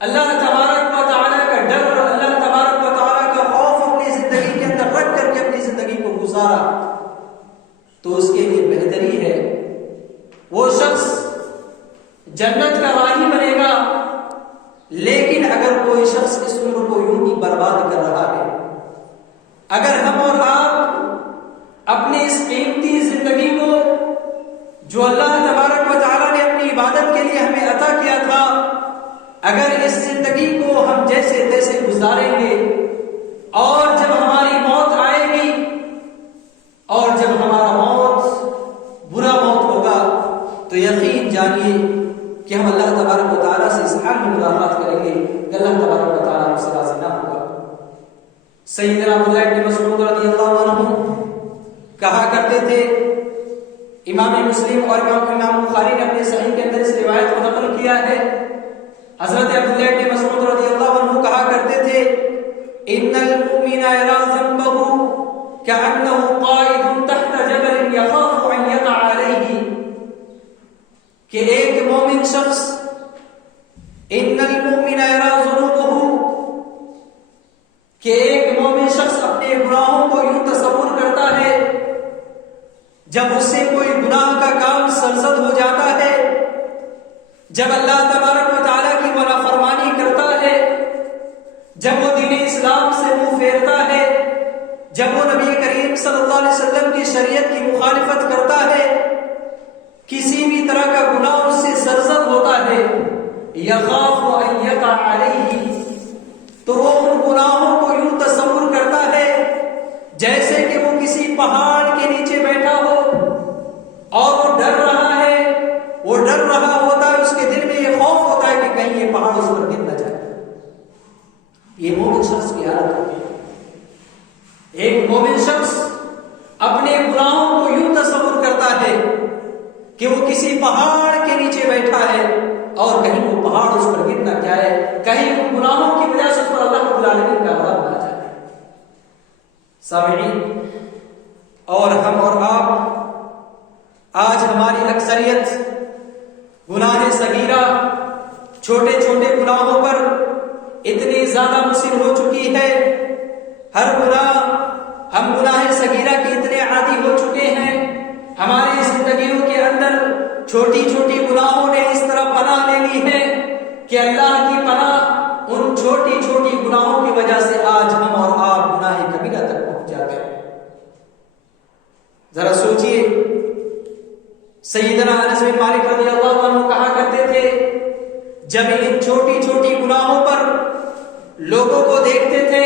اللہ تبارک و تعالیٰ کا ڈر اور اللہ تبارک و تعالیٰ کا خوف اپنی زندگی کے اپنی زندگی کو گزارا تو اس کے لیے بہتری ہے، وہ شخص جنت کا راہی بنے گا۔ لیکن اگر کوئی شخص اس عمر کو یوں ہی برباد کر رہا ہے، اگر ہم اور آپ اپنی اس قیمتی زندگی کو جو اللہ تبارک و تعالیٰ نے اپنی عبادت کے لیے ہمیں عطا کیا تھا، اگر اس زندگی کو ہم جیسے تیسے گزاریں گے اور جب ہماری موت آئے گی اور جب ہمارا موت برا موت ہوگا تو یقین جانیے کہ ہم اللہ تبارک و تعالیٰ سے اس حال میں ملاقات کریں گے کہ اللہ تبارک و تعالیٰ ہم سے راضی نہ ہوگا۔ سیدنا عبداللہ بن مسعود رضی اللہ عنہ کہا کرتے تھے، امام مسلم اور امام بخاری نے اپنے صحیح کے اندر اس روایت کو نقل کیا ہے، حضرت عبداللہ بن مسعود رضی اللہ عنہ کہا کرتے تھے، ان المؤمن يرى ذنبه كأنه قائد تحت جبل يخاف ان يقع عليه، کہ ایک مومن شخص، ان المؤمن يرى ذنوبه، کہ ایک مومن شخص اپنے گناہوں کو یوں تصور کرتا ہے جب اس سے کوئی گناہ کا کام سرزد ہو جاتا ہے، جب اللہ تبارک و تعالیٰ کی نافرمانی کرتا ہے، جب وہ دین اسلام سے منہ پھیرتا ہے، جب وہ نبی کریم صلی اللہ علیہ وسلم کی شریعت کی مخالفت کرتا ہے، کسی بھی طرح کا گناہ اس سے سرزد ہوتا ہے، یخاف ان یقع علیہ، تو وہ ان گناہوں کو یوں تصور کرتا ہے جیسے کہ وہ کسی پہاڑ کے نیچے بیٹھا ہو اور وہ ڈر رہا ہے، وہ ڈر رہا ہوتا ہے، اس کے دل میں یہ خوف ہوتا ہے کہ کہیں یہ پہاڑ اس پر گر نہ جائے۔ یہ مومن شخص کی حالت ہوتی ہے۔ ایک مومن شخص اپنے گناہوں کو یوں تصور کرتا ہے کہ وہ کسی پہاڑ کے نیچے بیٹھا ہے اور کہیں وہ پہاڑ اس پر گر نہ جائے، کہیں ان گناہوں کی وجہ سے اس پر اللہ رب العالمین کا عذاب نہ جائے۔ سامعین، اور ہم اور آپ آج ہماری اکثریت گناہ صغیرہ، چھوٹے چھوٹے گناہوں پر اتنی زیادہ مصر ہو چکی ہے، ہر گناہ، ہم گناہ صغیرہ کے اتنے عادی ہو چکے ہیں، ہماری زندگیوں کے اندر چھوٹی چھوٹی گناہوں نے اس طرح پناہ لے لی ہے کہ اللہ کی پناہ ان چھوٹی چھوٹی گناہوں کی وجہ سے آج ہم اور آپ گناہ کبیرہ تک پہنچ جاتے ہیں۔ ذرا سوچئے، سیدنا انس بن مالک رضی اللہ عنہ کہا کرتے تھے، جب ان چھوٹی چھوٹی گناہوں پر لوگوں کو دیکھتے تھے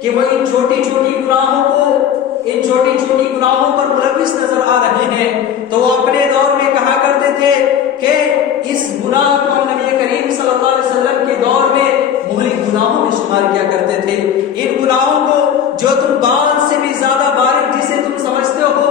کہ وہ ان چھوٹی چھوٹی گناہوں پر ملوث نظر آ رہے ہیں، تو وہ اپنے دور میں کہا کرتے تھے کہ اس گناہ کو ہم نبی کریم صلی اللہ علیہ وسلم کے دور میں مہلک گناہوں میں شمار کیا کرتے تھے۔ ان گناہوں کو جو تم بال سے بھی زیادہ باریک جسے تم سمجھتے ہو،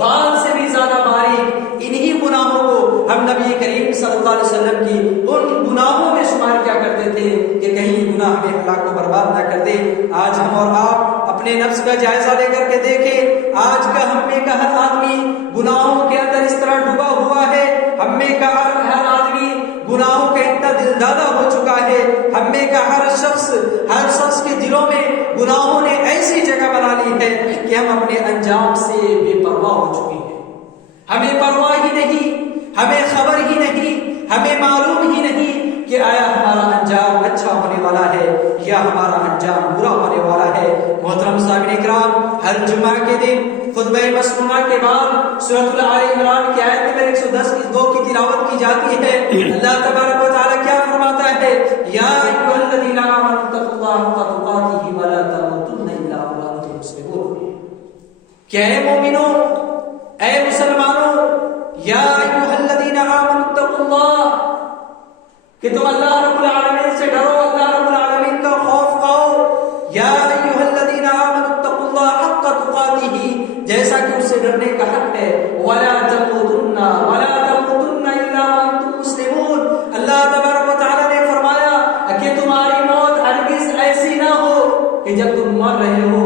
بال سے بھی زیادہ باریک، انہی گناہوں کو ہم نبی کریم صلی اللہ علیہ وسلم کی ان گناہوں میں شمار کیا کرتے تھے کہ کہیں یہ گناہ ہمیں ہلاک و برباد نہ کر دے۔ آج ہم اور آپ اپنے نفس کا جائزہ لے کر کے دیکھیں، آج کا ہم میں کا ہر آدمی گناہوں کے اندر اس طرح ڈوبا ہوا ہے، ہم میں کا ہر آدمی گناہوں کا اتنا دلدادہ ہو چکا ہے، ہم میں کا ہر شخص کے دلوں میں گناہوں نے ایسی جگہ بنا لی ہے کہ ہم اپنے انجام سے بے پرواہ ہو چکے ہیں۔ ہمیں پرواہ ہی نہیں، ہمیں خبر ہی نہیں، ہمیں معلوم ہی نہیں کہ آیا ہمارا انجام اچھا ہونے والا ہے یا ہمارا انجام برا ہونے والا ہے۔ محترم سامعین کرام، ہر جمعہ کے دن خطبہ مسنونہ کے بعد سورۃ آل عمران کی آیت نمبر 110 کی تلاوت کی جاتی ہے۔ اللہ تبارک و تعالی کیا فرماتا ہے؟ یا ایھا الذین آمنوا اتقوا اللہ حق تقاتہ ولا تموتن الا وانتم مسلمون، کہ اے مومنوں، اے مسلمانوں، یا ایھا الذین آمنوا اتقوا اللہ، کہ تم اللہ رب العالمین سے ڈرو، اللہ رب العالمین کا خوف کھاؤ۔ یا ایھا الذین آمنوا اتقوا اللہ حق تقاتہ، جیسا کہ اس سے ڈرنے کا حق ہے، ولا تموتن الا وانتم مسلمون، اللہ تبارک و تعالی نے فرمایا کہ تمہاری موت ہرگز ایسی نہ ہو کہ جب تم مر رہے ہو،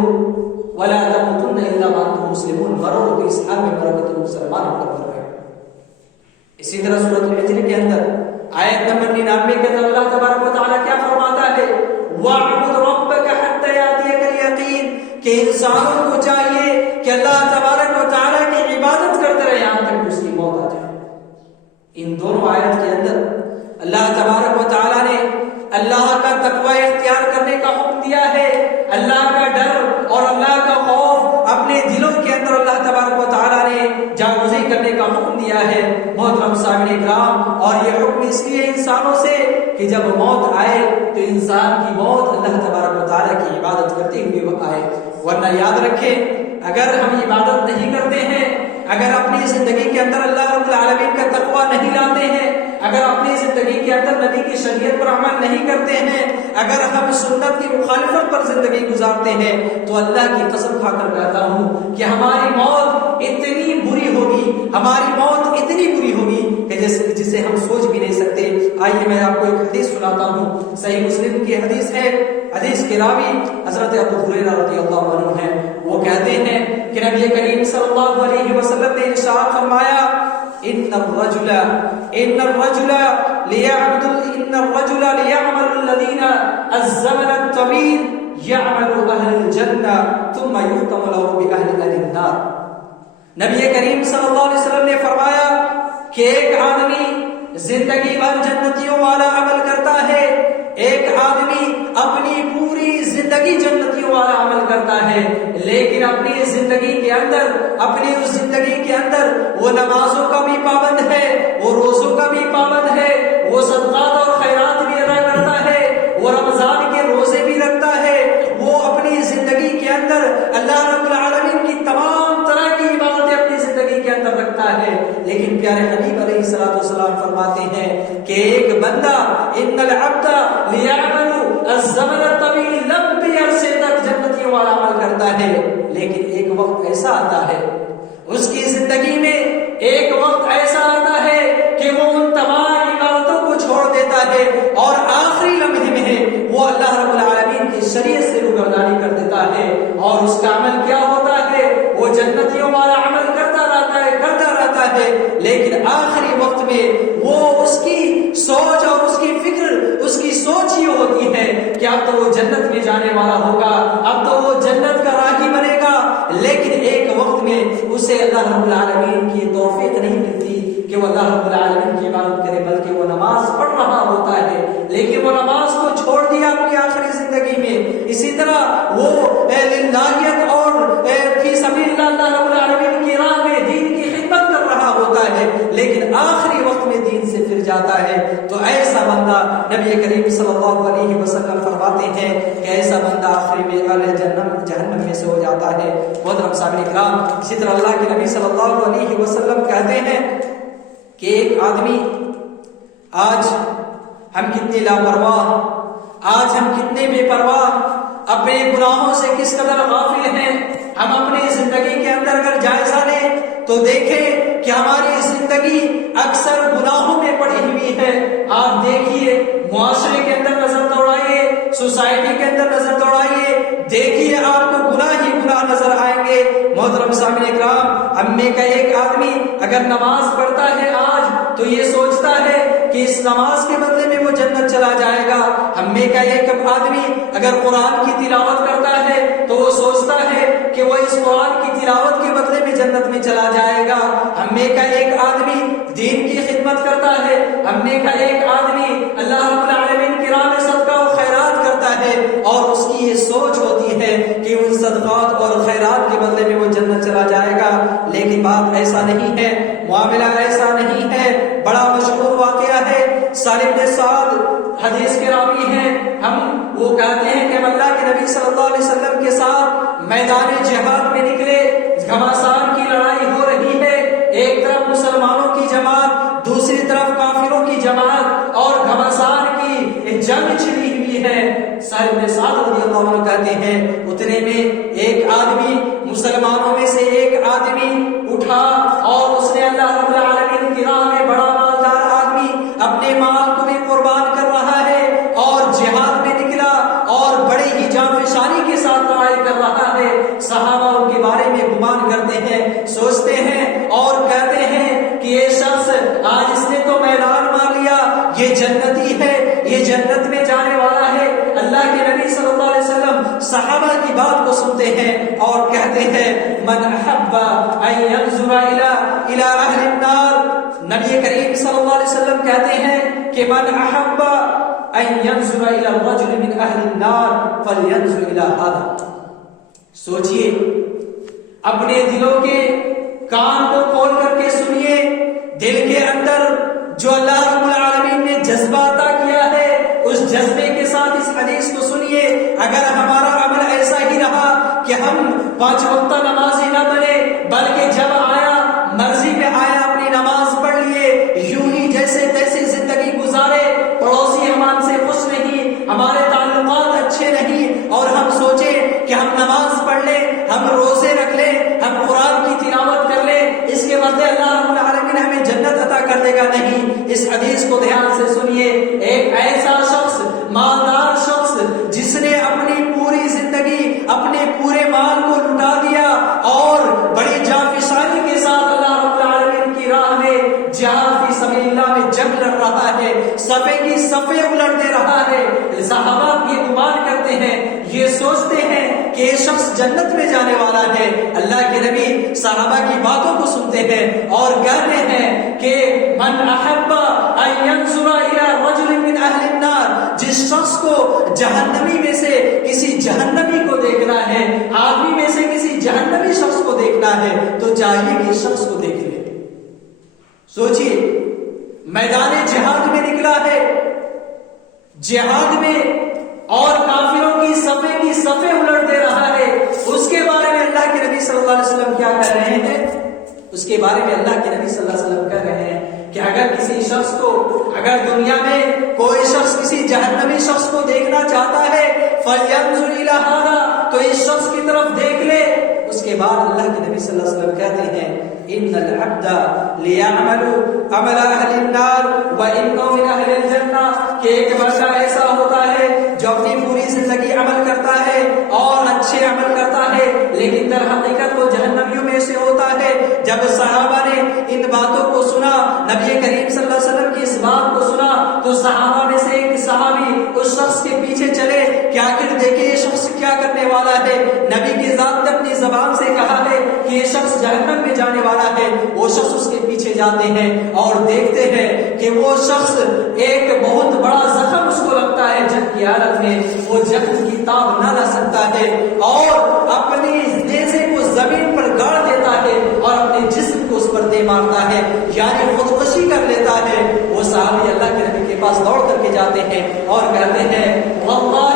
ولا تموتن الا وانتم مسلمون، مرو تو اس حال میں مرو کہ تم مسلمان ہو کر مر رہے ہو۔ اسی طرح سورۃ الحجر کے اندر آیت نمبر 99 کے اندر اللہ تبارک و تعالی کیا فرماتا ہے؟ وَاعْبُدْ رَبَّكَ حَتَّى يَأْتِيَكَ الْيَقِينُ، کہ انسانوں کو چاہیے کہ اللہ تبارک و تعالیٰ کی عبادت کرتے رہے یہاں تک اس کی موت آ جائے۔ ان دونوں آیت کے اندر اللہ تبارک و تعالیٰ نے اللہ کا تقوی اختیار کرنے کا حکم دیا ہے، اللہ کا ڈر اور اللہ کا خوف اپنے دلوں کے اندر اللہ تبارک و تعالیٰ نے جاگزی کرنے کا حکم دیا ہے۔ محترم سامعین کرام، اور یہ حکم اس لیے انسانوں سے کہ جب موت آئے تو انسان کی موت اللہ تبارک و تعالیٰ کی عبادت کرتے ہوئے آئے، ورنہ یاد رکھیں اگر ہم عبادت نہیں کرتے ہیں، اگر اپنی زندگی کے اندر اللہ رب العالمین کا تقوی نہیں لاتے ہیں، اگر اپنی زندگی کے اندر نبی کی شریعت پر عمل نہیں کرتے ہیں، اگر ہم سنت کی مخالفت پر زندگی گزارتے ہیں، تو اللہ کی قسم کھا کر کہتا ہوں کہ ہماری موت اتنی بری ہوگی، ہماری موت اتنی بری ہوگی کہ جسے ہم سوچ بھی نہیں سکتے۔ آئیے میں آپ کو ایک حدیث سناتا ہوں، صحیح مسلم کی حدیث ہے، حدیث کے راوی حضرت ابو ہریرہ رضی اللہ عنہ ہیں۔ وہ کہتے ہیں کہ نبی کریم صلی اللہ علیہ وسلم نے ارشاد فرمایا، ان الرجل ليعمل الذين الزمن الطويل يعمل اهل الجنة ثم يختم له باهل النار۔ نبی کریم صلی اللہ علیہ وسلم نے فرمایا کہ ایک آدمی زندگی بھر جنتیوں والا عمل کرتا ہے، ایک آدمی اپنی پوری زندگی جنتیوں والا عمل کرتا ہے، لیکن اپنی زندگی کے اندر وہ نمازوں کا بھی پابند ہے، وہ روزوں کا بھی پابند ہے، وہ صدقات اور خیرات بھی ادا کرتا ہے، وہ رمضان کے روزے بھی رکھتا ہے، وہ اپنی زندگی کے اندر اللہ رب العالمین کی تمام طرح کی عبادتیں اپنی زندگی کے اندر رکھتا ہے، لیکن پیارے حبیب علیہ الصلوۃ والسلام فرماتے ہیں کہ ایک بندہ ان العبد لیعمل الزمن الطویل، لمبے عرصے تک جنتیوں والا عمل کرتا ہے، لیکن ایک وقت ایسا آتا ہے اس کی زندگی میں، ایک وقت ایسا آتا ہے کہ وہ ان تمام عبادتوں کو چھوڑ دیتا ہے اور آخری لمحے میں وہ اللہ رب العالمین کی شریعت سے روگردانی کر دیتا ہے، اور اس کا عمل کیا ہوتا ہے؟ وہ جنتیوں والا عمل کرتا رہتا ہے، لیکن آخری وقت میں وہ اس کی سوچ اور اس کی فکر، اس کی سوچ یہ ہوتی ہے کہ اب تو وہ جنت میں جانے والا ہوگا، اب تو وہ جنت کا راہی بنے گا، لیکن ایک وقت میں اسے اللہ رب العالمین کی توفیق نہیں ملتی کہ وہ اللہ رب العالمین کی عبادت کرے، بلکہ وہ نماز پڑھ رہا ہوتا ہے لیکن وہ نماز کو چھوڑ دیا اپنی آخری زندگی میں۔ اسی طرح وہ للہیت اور فی سبیل اللہ رب العالمین کی راہ میں دین کی خدمت کر رہا ہوتا ہے، لیکن آخری وقت میں دین سے پھر جاتا ہے، تو ایسا بندہ نبی کریم صلی اللہ علیہ وسلم فرماتے ہیں کہ ایسا بندہ آخری میں اہل جہنم میں سے ہو جاتا ہے۔ محترم سامعین کرام، اسی طرح اللہ کے نبی صلی اللہ علیہ وسلم کہتے ہیں کہ ایک آدمی، آج ہم کتنے لاپرواہ، آج ہم کتنے بے پرواہ، اپنے گناہوں سے کس قدر غافل ہیں۔ ہم اپنی زندگی کے اندر اگر جائزہ لیں تو دیکھیں کہ ہماری زندگی اکثر گناہوں میں پڑی ہوئی ہے۔ آپ دیکھیے، معاشرے کے اندر نظر دوڑائیے، سوسائٹی کے اندر نظر دوڑائیے، دیکھیے آپ کو گناہ ہی گناہ نظر آئیں گے۔ محترم سامعین کرام، ہم میں کا ایک آدمی اگر نماز پڑھتا ہے آج تو یہ سوچتا ہے کہ اس نماز کے بدلے میں وہ جنت چلا جائے گا۔ ہم میں کا ایک آدمی اگر قرآن کی تلاوت کرتا ہے تو وہ سوچتا ہے کہ وہ اس قرآن کی تلاوت کے بدلے میں جنت میں چلا جائے گا۔ ہم میں کا ایک آدمی دین کی خدمت کرتا ہے، ہم میں کا ایک آدمی اللہ رب العالمین کی راہ میں صدقہ و خیرات کرتا ہے، اور اس کی یہ سوچ ہوتی ہے کہ ان صدقات اور خیرات کے بدلے میں وہ جنت چلا جائے گا، لیکن بات ایسا نہیں ہے، معاملہ ایسا نہیں ہے۔ بڑا مشہور واقعہ ہے، سالم بن سعد حدیث کے راوی ہیں، وہ کہتے ہیں کہ اللہ کے نبی صلی اللہ علیہ وسلم کے ساتھ میدان جہاد میں نکلے، گھمسان کی لڑائی ہو رہی ہے، ایک طرف مسلمانوں کی جماعت، دوسری طرف کافروں کی جماعت، اور گھمسان کی جنگ چھڑی ہوئی ہے۔ سالم بن سعد رضی اللہ عنہ کہتے ہیں اتنے میں ایک آدمی، مسلمانوں میں سے ایک آدمی اٹھا اور اس نے اللہ رب العالمین کی راہ میں، بڑا مالدار آدمی اپنے مال کو بھی قربان کر رہا ہے اور جہاد میں نکلا اور بڑے ہی جانفشانی کے ساتھ لڑائی کر رہا ہے۔ صحابہ ان کے بارے میں گمان کرتے ہیں، سوچتے ہیں اور کہتے ہیں کہ یہ شخص آج اس نے تو میدان مار لیا، یہ جنتی ہے، یہ جنت میں جانے والا ہے۔ اللہ کے نبی صلی اللہ علیہ وسلم صحابہ کی کی بات کو سنتے ہیں اور کہتے ہیں من احب ان ينظر الى اهل النار، نبی کریم صلی اللہ علیہ وسلم کہتے ہیں کہ من احب ان ينظر الى الرجل من اهل النار فلينظر الى هذا. سوچئے، اپنے دلوں کے کان کو کھول کر کے سنیے، دل کے اندر جو اللہ رب العالمین نے جذبہ عطا کیا ہے اس جذبے کے ساتھ اس حدیث کو سنیے. اگر ہمارا عمل ایسا ہی رہا کہ ہم 5 وقتہ نمازی نہ بنے، بلکہ جب آیا مرضی میں آیا اپنی نماز پڑھ لیے، یوں ہی جیسے تیسے زندگی گزارے، پڑوسی ہم سے خوش نہیں، ہمارے تعلقات اچھے نہیں، اور ہم سوچیں کہ ہم نماز پڑھ لیں، ہم روزے رکھ لیں، ہم قرآن کی تلاوت کر لیں، اس کے بدلے اللہ رب العالمین ہمیں جنت عطا کر دے گا. نہیں، اس حدیث کو دھیان سے سنیے. ایک ایسا شخص، مالدار شخص، جس نے اپنی پوری زندگی اپنے پورے مال کو لٹا دیا اور بڑی جانفشانی کے ساتھ اللہ رب العالمین کی راہ میں جہاد فی سبیل اللہ میں جنگ لڑ رہا ہے، صفے کی صفے الٹ دے رہا ہے. صحابہ یہ گمان کرتے ہیں، یہ سوچتے ہیں کہ یہ شخص جنت میں جانے والا ہے. اللہ کے نبی صحابہ کی باتوں کو سنتے ہیں اور کہتے ہیں کہ من احب ان ينظر الى رجل من اهل النار، جس شخص کو جہنمی میں سے کسی جہنمی کو دیکھنا ہے، آدمی میں سے کسی جہنمی شخص کو دیکھنا ہے، تو چاہیے کہ اس شخص کو دیکھ لے. سوچئے، میدان جہاد میں نکلا ہے، جہاد میں، اور کافروں کی صفے الٹ دے رہا ہے. اس کے بارے میں اللہ کے نبی صلی اللہ علیہ وسلم کیا کہہ رہے ہیں؟ اس کے بارے میں اللہ کے نبی صلی اللہ علیہ وسلم کہہ رہے ہیں کہ اگر کسی شخص کو، اگر دنیا میں کوئی شخص کسی جہنمی شخص کو دیکھنا چاہتا ہے، فَلْيَنْظُرْ إِلَىٰ هَٰذَا، تو اس شخص کی طرف دیکھ لے. اس کے بعد اللہ کے نبی صلی اللہ علیہ وسلم کہتے ہیں ان العبد ليعمل عمل اهل النار وانه من اهل الجنہ، کہ ایک بندہ ایسا ہوتا ہے جو اپنی پوری زندگی عمل کرتا ہے اور اچھے عمل کرتا ہے، لیکن در حقیقت وہ جہنمیوں میں سے ہوتا ہے. جب صحابہ نے ان باتوں کو سنا، نبی کریم صلی اللہ علیہ وسلم کی اس بات کو سنا، تو صحابہ میں سے ایک صحابی اس شخص کے پیچھے چلے کہ آخر دیکھیں یہ شخص کیا کرنے والا ہے. نبی کی ذات نے اپنی زبان سے کہا ہے کہ یہ شخص جہنم میں جانے والا ہے. وہ شخص اس کے پیچھے جاتے ہیں اور دیکھتے ہیں کہ وہ شخص ایک بہت بڑا زخم اس کو لگتا ہے جنگ کی حالت میں، وہ زخم کی تاب نہ لا سکتا ہے اور اپنی نیزے کو زمین پر گاڑ دیتا ہے اور اپنے جسم کو اس پر دے مارتا ہے، یعنی خودکشی کر لیتا ہے. وہ صحابی اللہ کے نبی کے پاس دوڑ کر کے جاتے ہیں اور کہتے ہیں واللہ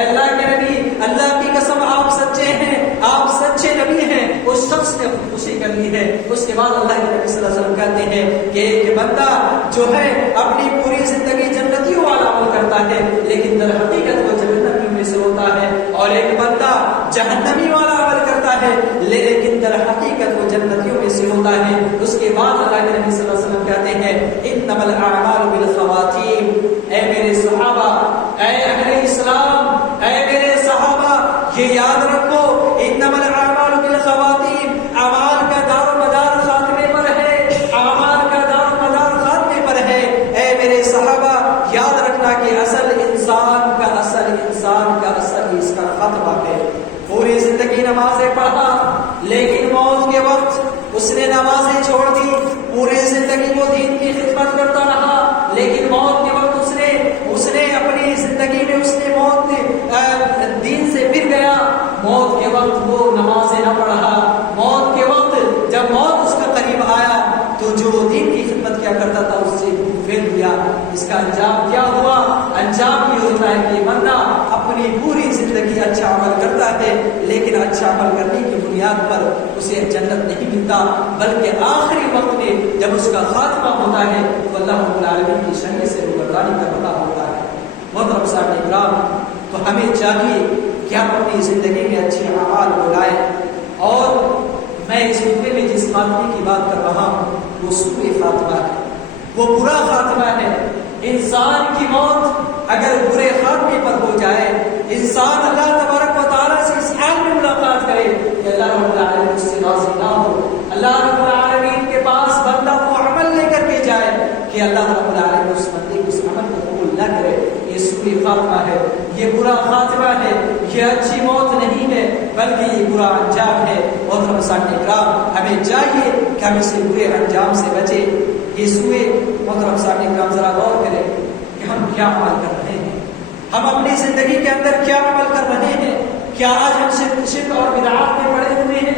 اللہ کے نبی، اللہ کی قسم آپ سچے ہیں، آپ سچے نبی ہیں. اس شخص نے خودکشی کر لی ہے. اس کے بعد اللہ کے نبی صلی اللہ علیہ وسلم کہتے ہیں کہ ایک بندہ جو ہے اپنی پوری زندگی جنتیوں والا عمل کرتا ہے، لیکن در حقیقت وہ جہنمیوں میں سے ہوتا ہے، اور ایک بندہ جہنمی والا عمل کرتا ہے لیکن در حقیقت وہ جنتیوں میں سے ہوتا ہے. اس کے بعد اللہ کے نبی صلی اللہ علیہ وسلم کہتے ہیں انما الاعمال بالخواتیم. اے میرے صحابہ، اے اہل اسلام، اے میرے صحابہ، یہ یاد رکھو انما الاعمال بالخواتیم، اعمال کا دار و مدار خاتمے پر ہے، اعمال کا دار و مدار خاتمے پر ہے. اے میرے صحابہ، یاد رکھنا کہ اصل انسان کا اس کا خاتمہ ہے. پوری زندگی نمازیں پڑھا لیکن موت کے وقت اس نے نمازیں چھوڑ دی. پوری زندگی وہ دین کی خدمت کرتا رہا لیکن موت کے وقت اس نے اپنی زندگی میں اس نے دین سے پھر گیا. موت کے وقت وہ نمازیں نہ پڑھا. موت کے وقت جب موت اس کا قریب آیا تو جو دین کی خدمت کیا کرتا تھا اس سے پھر دیا. اس کا انجام کیا ہوا؟ انجام یہ ہوتا ہے کہ بندہ اپنی پوری زندگی اچھا عمل کرتا ہے لیکن اچھا عمل کرنے کی بنیاد پر اسے جنت نہیں ملتا، بلکہ آخری وقت میں جب اس کا خاتمہ ہوتا ہے تو اللہ رب العالمین کی شریعت سے روگردانی کر رہا ہوتا ہے. محترم صاحب اکرام، تو ہمیں چاہیے کہ ہم اپنی زندگی میں اچھے اعمال کو لائیں. اور میں اس خطبے میں جس خاتمے کی بات کر رہا ہوں وہ سوء خاتمہ ہے، وہ برا خاتمہ ہے. انسان کی موت اگر برے خاتمے پر ہو جائے، انسان اللہ تبارک و تعالیٰ سے اس حال میں ملاقات کرے کہ اللہ رب العالمین اس سے راضی نہ ہو، اللہ رب العالمین کے پاس بندہ وہ عمل لے کر کے جائے کہ اللہ رب العالمین اس بندے کو اس عمل کو قبول نہ کرے، یہ سوء خاتمہ ہے، یہ برا خاتمہ ہے. یہ اچھی موت نہیں ہے بلکہ یہ برا انجام ہے۔ محترم سامعین کرام، ہمیں چاہیے کہ ہم اس برے انجام سے بچیں۔ یہ سوئے محترم سامعین کرام ذرا غور کریں کہ ہم کیا عمل کر رہے ہیں، ہم اپنی زندگی کے اندر کیا عمل کر رہے ہیں۔ کیا آج ہم شرک اور بدعات میں پڑے ہوئے ہیں؟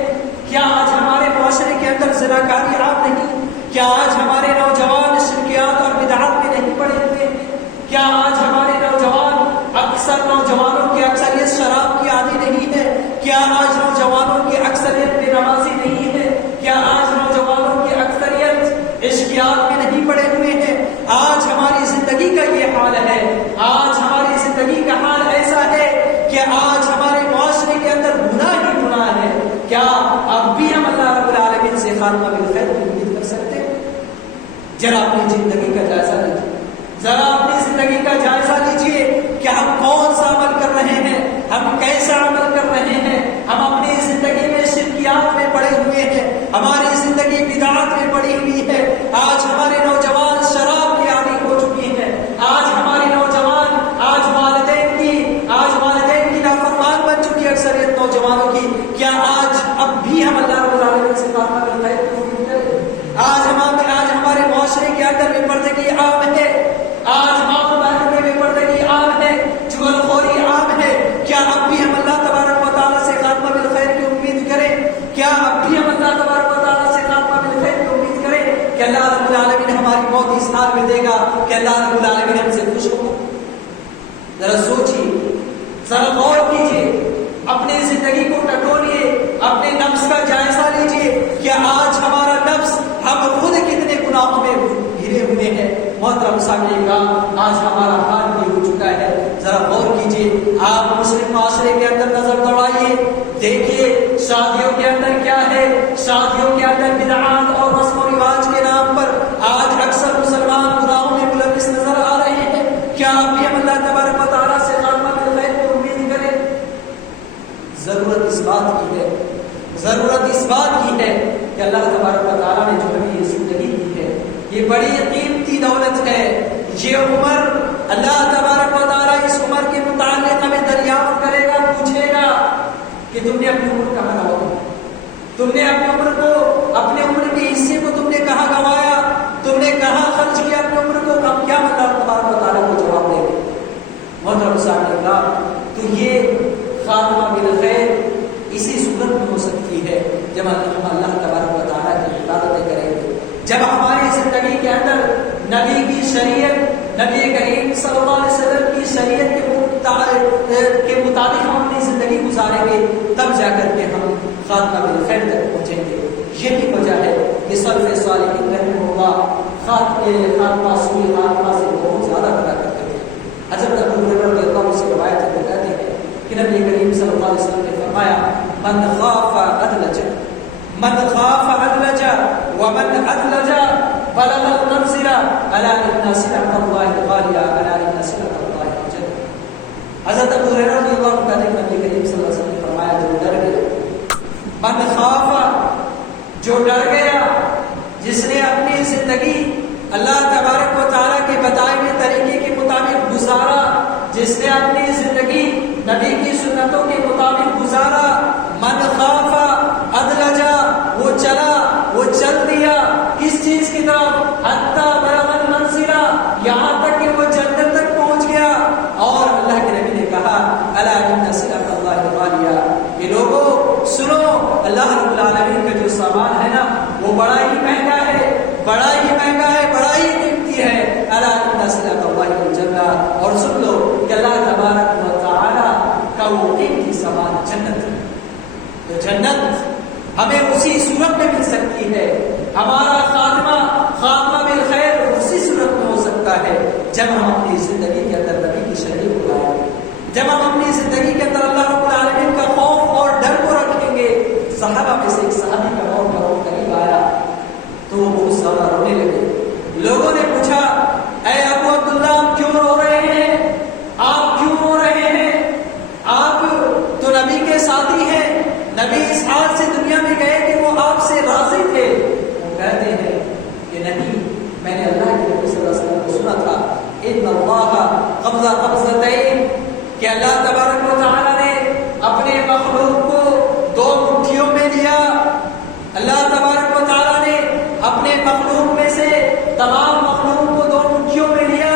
کیا آج ہمارے معاشرے کے اندر زناکاری عام نہیں؟ کیا آج ہمارے نوجوان شرکیات اور بدعات میں نہیں پڑے ہوئے ہیں؟ کیا آج ہمارے نوجوان اکثر نوجوانوں کی اکثریت شراب کی عادی نہیں ہے؟ کیا آج نوجوانوں کی اکثریت بے نمازی نہیں ہے؟ کیا آج نوجوانوں کی اکثریت عشقیات میں نہیں پڑے ہوئے ہیں؟ آج ہماری زندگی کا یہ حال ہے، آج ہماری زندگی کا حال ایسا ہے کہ آج ہمارے معاشرے کے اندر گناہ ہی گناہ ہے۔ کیا اب بھی ہم اللہ رب العالمین سے خاتمہ بالخیر کی امید کر سکتے ہیں؟ ذرا اپنی زندگی کا جائزہ لیجیے، ذرا اپنی زندگی کا جائزہ لیجیے کہ ہم کون سا عمل کر رہے ہیں، ہم کیسا عمل کر رہے ہیں۔ ہم اپنی زندگی میں شرکیات میں پڑے ہوئے ہیں، ہماری زندگی بدعات میں پڑی ہوئی ہے۔ آج ہمارے نوجوان شراب کی عادی ہو چکی ہیں، آج ہمارے نوجوان والدین کی نافرمان بن چکی اکثریت نوجوانوں کی۔ کیا آج اب بھی ہم اللہ رب العالمین سے خاتمہ بالخیر کی امید کریں؟ آج ہمارے معاشرے کے اندر بے پردگی عام ہے، آج ماں بہنوں میں بے پردگی عام ہے، چغلخوری عام ہے۔ کیا اب بھی ہم اللہ تبارک و تعالیٰ سے خاتمہ بالخیر کی امید کریں؟ کیا اب بھی ہم اللہ تبارک و تعالیٰ سے خاتمہ بالخیر کی امید کریں کہ اللہ رب العالمین ہماری موت اس حال میں دے گا کہ اللہ رب العالمین ہم سے خوش ہوگا؟ ذرا سوچیے، ذرا غور کیجیے، اپنی زندگی کو ٹٹولیے، اپنے نفس کا جائزہ لیجیے کہ آج ہمارا نفس، ہم خود کتنے گناہوں میں گھرے ہوئے ہیں۔ محترم سامعین کا آج ہمارا حال بھی ہو چکا ہے۔ ذرا غور کیجیے، آپ مسلم معاشرے کے اندر نظر دوڑائیے، دیکھیے شادیوں کے اندر کیا ہے۔ شادیوں کے اندر بدعات اور رسم و رواج کے نام پر آج اکثر مسلمان گناہوں میں ملوث نظر آ رہے ہیں۔ کیا ابھی ہم اللہ تبارک و تعالیٰ سے خاتمہ بالخیر کی امید کریں؟ ضرورت اس بات کی ہے، ضرورت اس بات کی ہے کہ اللہ تبارک و تعالیٰ نے جو ہمیں یہ زندگی دی ہے، یہ بڑی قیمتی دولت ہے۔ یہ عمر اللہ تبارک و تعالیٰ اس عمر کے متعلق ہمیں دریافت کرے گا، پوچھے گا کہ تم نے اپنی عمر کہاں گوائی، تم نے اپنی عمر کو، اپنے عمر کے حصے کو تم نے کہاں گوایا، تم نے کہاں خرچ کیا اپنی عمر کو؟ اب کیا اللہ تبارک و تعالیٰ کو جواب دے گا؟ محترم سامعین تو یہ خاتمہ بالخیر اسی صورت میں ہو سکتی ہے جب ہم اللہ تبارک و تعالیٰ کی عبادتیں کریں گے، جب ہماری زندگی کے اندر نبی کی شریعت، نبی کریم صلی اللہ علیہ وسلم کی شریعت کے مطابق ہم اپنی زندگی گزاریں گے، تب جا کر کے ہم خاتمہ بالخیر تک پہنچیں گے۔ یہی وجہ ہے کہ سلف صالحین رحمہ اللہ خاتمہ سوء خاتمہ سے بہت زیادہ ڈرا کرتے تھے۔ حضرت ابو ہریرہ رضی اللہ عنہ سے روایت ہے، وہ کہتے ہیں کہ نبی کریم صلی اللہ علیہ وسلم نے فرمایا من خاف ادلج ومن ادلج بلغ المنزل الا ان سلعة الله غالية الا ان سلعة الله الجنة۔ حضرت ابو ہریرہ رضی اللہ عنہ کہتے ہیں کہ نبی کریم صلی اللہ علیہ وسلم نے فرمایا جو ڈر گیا، من خاف جو ڈر گیا، جس نے اپنی زندگی اللہ تبارک و تعالیٰ کے بتائے ہوئے طریقے کے مطابق گزارا، جس نے اپنی زندگی نبی کی سنتوں کے مطابق گزارا، من خاف ادلجا، وہ چلا، وہ چل دیا کس چیز کی طرف؟ حتی بلغ المنزل، یہاں تک کہ وہ جنت تک پہنچ گیا۔ اور اللہ کے نبی نے کہا الا ان سلعة الله غالیہ، کہ لوگوں سنو، اللہ رب العالمین کا جو سامان ہے نا وہ بڑا ہی مہنگا ہے، بڑا ہی مہنگا ہے، بڑا ہی قیمتی ہے۔ الا ان سلعة الله الجنہ، اور سن لو کہ اللہ تبارک و تعالی کا وہ قیمتی سامان جنت ہے۔ تو جنت ہمیں اسی صورت میں مل سکتی ہے، ہمارا خاتمہ بالخیر اسی صورت میں ہو سکتا ہے جب ہم اپنی زندگی کے اندر نبی کی شریعت کو لائیں گے، جب ہم اپنی زندگی کے اندر اللہ رب العالمین کا خوف اور ڈر کو رکھیں گے۔ صحابہ میں سے ایک صحابی کا موت کا وقت قریب آیا تو وہ بہت زیادہ رونے لگے۔ لوگوں نے پوچھا اے ابو عبداللہ آپ کیوں رو رہے ہیں، آپ کیوں رو رہے ہیں، آپ تو نبی کے ساتھی ہیں، نبی اس حال سے دنیا میں گئے کہ وہ آپ سے راضی تھے۔ وہ کہتے ہیں کہ نہیں، میں نے اللہ کے نبی صلی اللہ علیہ وسلم کو سنا تھا ان اللہ قبض قبضتین، کہ اللہ تبارک و تعالی نے اللہ تبارک و تعالیٰ نے اپنے مخلوق میں سے تمام مخلوق کو دو مٹھیوں میں لیا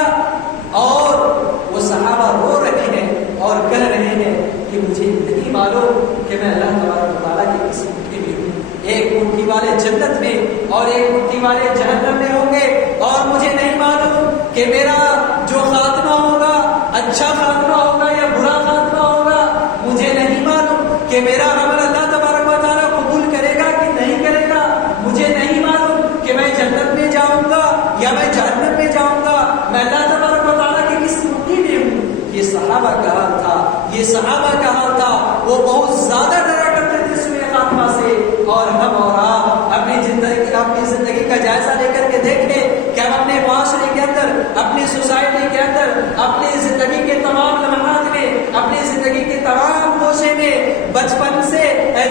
اور وہ صحابہ رو رہے ہیں اور کہہ رہے ہیں کہ مجھے نہیں معلوم کہ میں اللہ تبارک و تعالیٰ کی کس مٹھی میں ہوں. ایک مٹھی والے جنت میں اور ایک مٹھی والے جہنم میں ہوں گے اور مجھے نہیں معلوم کہ میرا جو خاتمہ ہوگا اچھا خاتمہ ہوگا یا برا خاتمہ ہوگا. مجھے نہیں معلوم کہ میرا عمل اللہ تبارک و تعالیٰ قبول کرے گا کہ نہیں کرے گا. مجھے نہیں معلوم کہ میں جنت میں جاؤں گا یا میں جہنم میں جاؤں گا. میں اللہ تبارک و تعالیٰ کی کس مٹھی میں ہوں. یہ صحابہ کا حال تھا, یہ صحابہ کا حال تھا. وہ بہت زیادہ ڈرا کرتے تھے سوء خاتمہ سے. اور ہم اور آپ اپنی زندگی کا جائزہ لے کر کے دیکھیں کہ ہم اپنے معاشرے کے اندر, اپنی سوسائٹی کے اندر, اپنی زندگی کے تمام لمحات میں, اپنی زندگی کے تمام گوشے میں, بچپن سے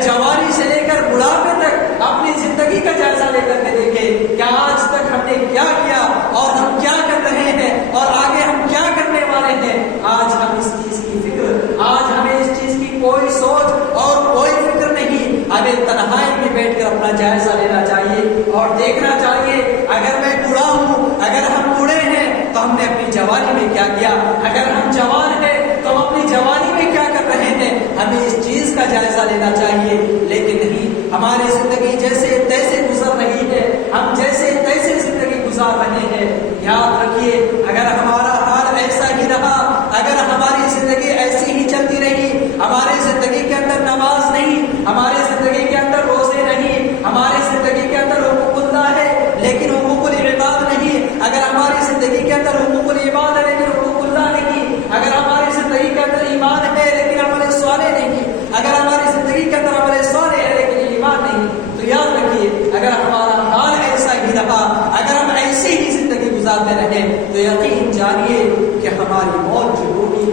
جوانی سے لے کر بڑھاپے تک اپنی زندگی کا جائزہ لے کر کے دیکھیں کہ آج تک ہم نے کیا کیا اور ہم کیا کر رہے ہیں اور آگے ہم کیا کرنے والے ہیں. آج ہم اس چیز کی فکر, آج ہمیں اس چیز کی کوئی سوچ اور کوئی فکر نہیں. ہمیں تنہائی میں بیٹھ کر اپنا جائزہ لینا چاہیے اور دیکھنا چاہیے اگر میں بوڑھا ہوں, اگر ہم بوڑھے ہیں تو ہم نے اپنی جوانی میں کیا کیا, اگر ہم جوان ہیں تو ہم اپنی جوانی میں کیا کر رہے ہیں. ہمیں اس چیز کا جائزہ لینا چاہیے. لیکن نہیں, ہماری زندگی جیسے تیسے گزر رہی ہے, ہم جیسے تیسے زندگی گزار رہے ہیں. یاد رکھیے اگر ہمارا حال ایسا ہی رہا, اگر ہماری زندگی ایسی ہی چلتی رہی, ہماری زندگی کے اندر نماز نہیں, ہماری زندگی کے اندر روزے نہیں, ہماری زندگی کے اندر حقوق اللہ ہے لیکن حقوق العباد نہیں, اگر ہماری زندگی کے اندر حقوق العباد ہے لیکن حقوق اللہ نہیں, اگر ہماری زندگی کے اندر ایمان ہے لیکن عمل صالح نہیں, اگر ہماری زندگی کے اندر عمل صالح ہے لیکن ایمان نہیں, تو یاد رکھیے اگر ہمارا حال ایسا ہی رہا, اگر ہم ایسی ہی زندگی گزارتے رہے تو یقین جانیے کہ ہماری موت جو ہوگی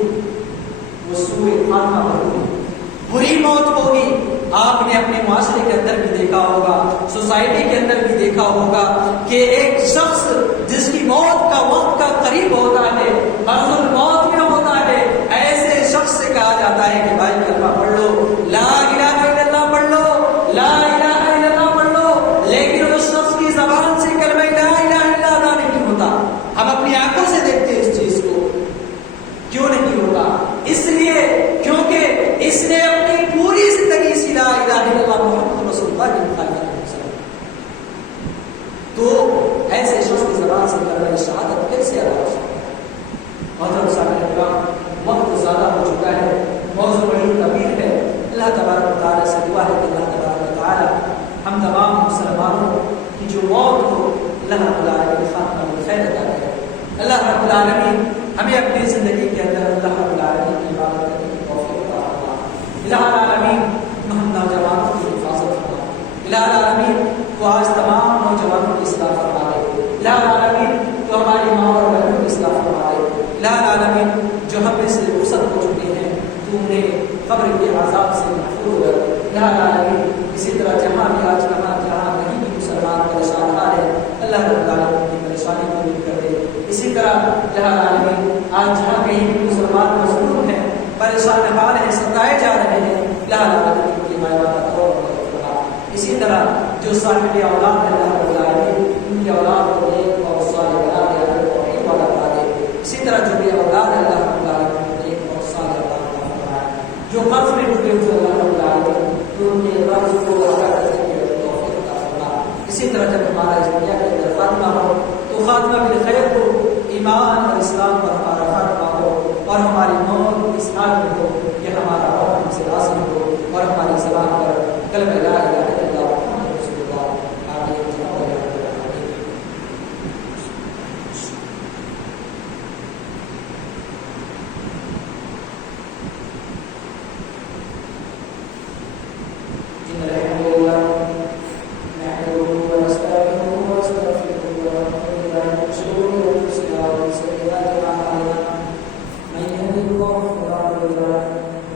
وہ سوء خاتمہ ہوگی, بری موت ہوگی. آپ نے اپنے معاشرے کے اندر بھی دیکھا ہوگا, سوسائٹی کے اندر بھی دیکھا ہوگا کہ ایک شخص جس کی موت کا وقت کا قریب ہوتا ہے, مرض الموت میں ہوتا ہے, ایسے شخص سے کہا جاتا ہے کہ بھائی کلمہ پڑھ لو, لا الہ الا اللہ پڑھ لو, لا الہ الا اللہ پڑھ لو. لیکن اس شخص کی زبان سے کلمہ لا الہ الا اللہ نہیں ہوتا. ہم اپنی آنکھوں سے دیکھتے ہیں اس چیز کو. کیوں نہیں ہوتا؟ اس لیے کیونکہ اس نے اپنی پوری زندگی اسی لا الہ الا اللہ محمد رسول اللہ کی مخالفت کی. تو ایسے شخص کی زبان سے کلمہ شہادت کیسے ادا ہو سکتا ہے؟ محترم سامعین کرام, وقت زیادہ ہو چکا ہے, موضوع بڑی طویل ہے. اللہ تبارک و تعالیٰ سے دعا ہے کہ اللہ تبارک و تعالیٰ ہم تمام مسلمانوں کی جو موت ہو اللہ رب العالمین خاتمہ بالخیر عطا کرے. اللہ رب العالمین ہمیں اپنی زندگی کے اندر اللہ رب العالمین کی عبادت کرنے کی توفیق عطا فرما. الہ العالمین ہم نوجوانوں کی حفاظت فرما. الہ العالمین تو آج تمام نوجوانوں کی اصلاح فرما دے. الہ العالمین تو ہماری ماں اور بہنوں کی اصلاح فرما دے. الہ العالمین جو ہم میں سے رخصت ہو چکے ہیں تو انہیں قبر کے عذاب سے محفوظ کر. الہ العالمین اسی طرح جہاں بھی آج کہاں جہاں کہیں بھی مسلمان پریشان حال ہے اللہ رب العالمین کی پریشانی کو دور کر دے. اسی طرح الہ العالمین آج جہاں کہیں بھی مسلمان مظلوم ہیں, پریشان حال ہیں, ستائے جا رہے ہیں, الہ العالمین کی مائبات اور اسی طرح جو صاحب اولاد ہے اللہ رب العالمین ان کی اولاد کو نیک اور صالح بنا دے, توحید والا بنا دے. اسی طرح جو بھی اولاد ہے اللہ رب العالمین نیک اور صالح بنا دے. جو قرض میں ڈوبے ہوئے اللہ رب العالمین ان کے قرض کو ادا کرنے کی توفیق عطا فرما. اسی طرح جب ہمارا اس دنیا